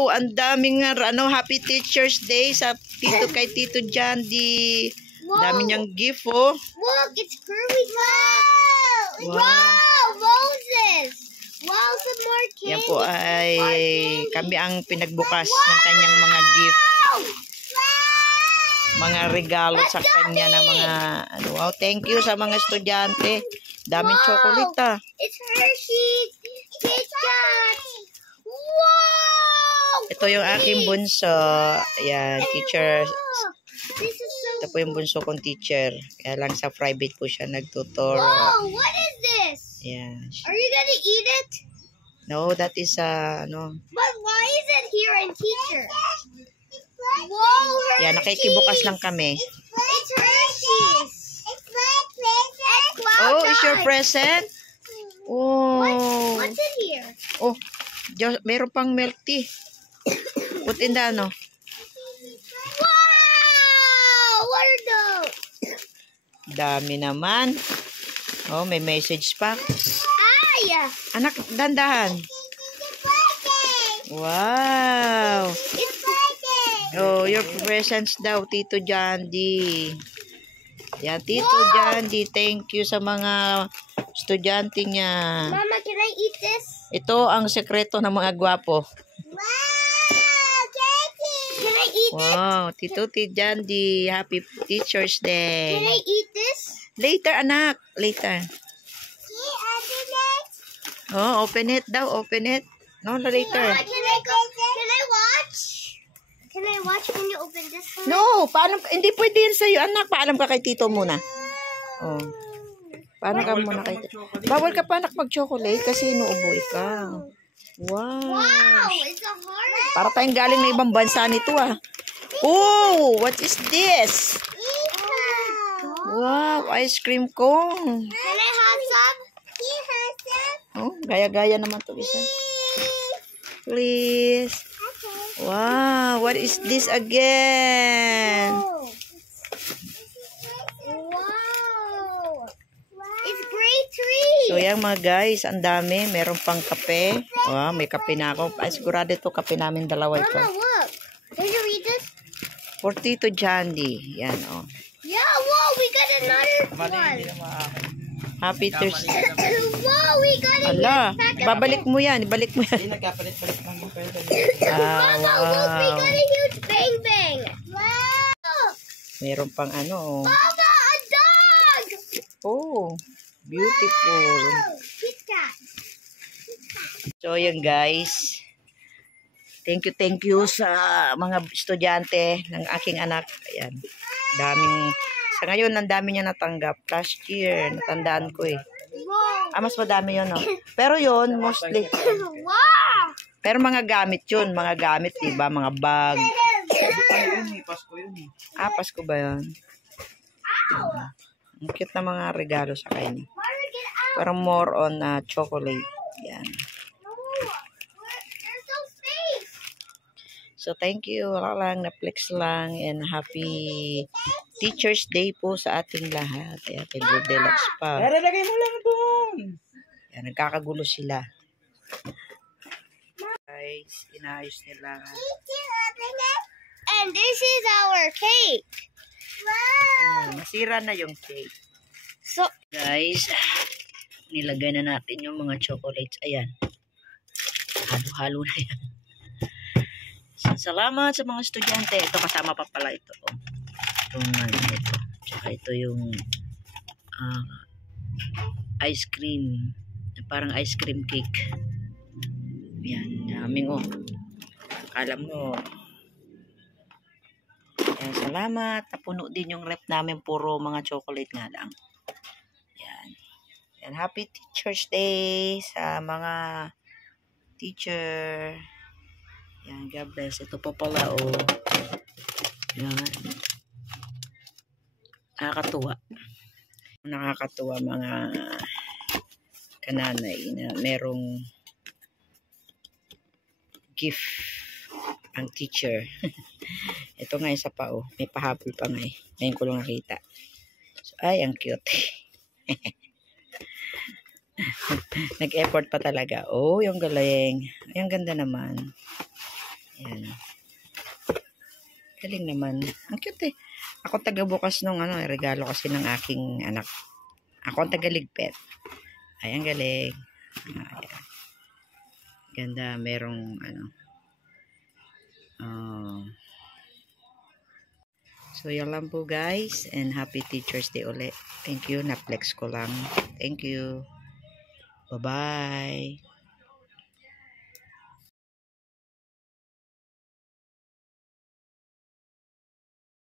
Wow, ang daming Happy Teacher's Day sa kay Tito Jandy. Dami niyang gift, oh. Look, it's curly. Wow! Wow, Moses! Wow, some more candy. Yan po ay kami ang pinagbukas ng kanyang mga gift. Mga regalo sa kanya ng mga wow, thank you sa mga estudyante. Daming chocolate, ah. It's Hershey's Kit Kat. Wow! Ito yung aking bunso. Ayan, teacher. Ito po yung bunso kong teacher. Kaya lang sa private po siya nagtuturo. Wow, what is this? Ayan. Are you gonna eat it? No, that is But why is it here in teacher? Whoa, Hershey's. Yan, nakikibukas lang kami. It's Hershey's. It's my present. Oh, it's your present? Oh. What's in here? Oh, meron pang milk tea. Put in the ano. Wow! What are those? Dami naman. Oh, may message pa. Ay! Anak, dandahan. Wow. It's birthday. Oh, your presents daw, Tito Jandy. Yan, Tito Jandy, thank you sa mga estudyante niya. Mama, can I eat this? Ito ang sekreto ng mga gwapo. Wow! Can I eat it? Wow, Tito Jandy, happy Teacher's Day. Can I eat this? Later, anak. Later. Oh, open it daw. Open it. No, later. Mama, can I watch? Can I watch when you open this one? No, paalam ka. Hindi pwede yan sa'yo, anak. Paalam ka kay Tito muna. Oh. Paano ka muna kay Tito? Bawal ka pa, anak, mag-chocolate kasi inuubo ikaw. Wow. Wow, it's a heart. Para tayong galing na ibang bansa nito, ah. Oh, what is this? Wow, ice cream cone. Can I have some? Oh, gaya-gaya naman to isa. Please. Wow, what is this again? Wow. It's grade 3. So, yan mga guys, ang dami. Meron pang kape. Wow, may kape na ako. Ay, sigurado ito, kape namin dalawa ito. Mama, look. Can you read this? For Tito Jandy. Yan, oh. Yeah, whoa, we got another one. Happy Thursday. Whoa, we got a Ala, huge pack of babalik mo yan. Ibalik mo yan. Mama, look, we got a huge bang bang. Wow. Meron pang ano, oh. Mama, a dog. Oh, beautiful. Kit Kat. So, yan guys. Thank you sa mga estudyante ng aking anak. Ayan. Sa ngayon, ang dami niya natanggap. Last year, natandaan ko eh. Wow. Mas madami yun, no? Pero yun, mostly. Wow. Pero mga gamit yun. Mga gamit, diba? Mga bag. Pasko yun eh. Pasko ba yun? Ang cute na mga regalo sa kanya. Pero more on chocolate. Yan. So, thank you. Wala lang, na-flex lang. And happy Teacher's Day po sa ating lahat. Ayan, kay Good Deluxe pa. Lagay mo lang doon. Ayan, nagkakagulo sila. Guys, inayos nila. And this is our cake. Wow. Masira na yung cake. So, Guys, nilagay na natin yung mga chocolates. Ayan. Halo-halo na yan. Salamat sa mga estudyante. Ito kasama pa pala ito. Oh. Ito. Tsaka ito yung ice cream. Parang ice cream cake. Yan. Daming oh. Akala mo. Yan, salamat. Napuno din yung rep namin. Puro mga chocolate nga lang. Yan. Yan. Happy Teacher's Day sa mga teacher. Yan, God bless. Ito pa pala, oh. Yan. Nakakatuwa mga kananay na merong gift ang teacher. Ito nga isa pa, oh. May pahabol pa nga eh. Ngayon ko lang nakita. So, ay, ang cute. Nag-effort pa talaga. Oh, yung galing. Ay, ang ganda naman. Ayan. Galing naman. Ang cute eh. Ako taga-bukas nung regalo kasi ng aking anak. Ako ang taga-ligpit. Ay, ang galing. Ayan. Ganda. Merong So, yan lang po guys. And happy Teacher's Day ulit. Thank you. Na-flex ko lang. Thank you. Bye-bye.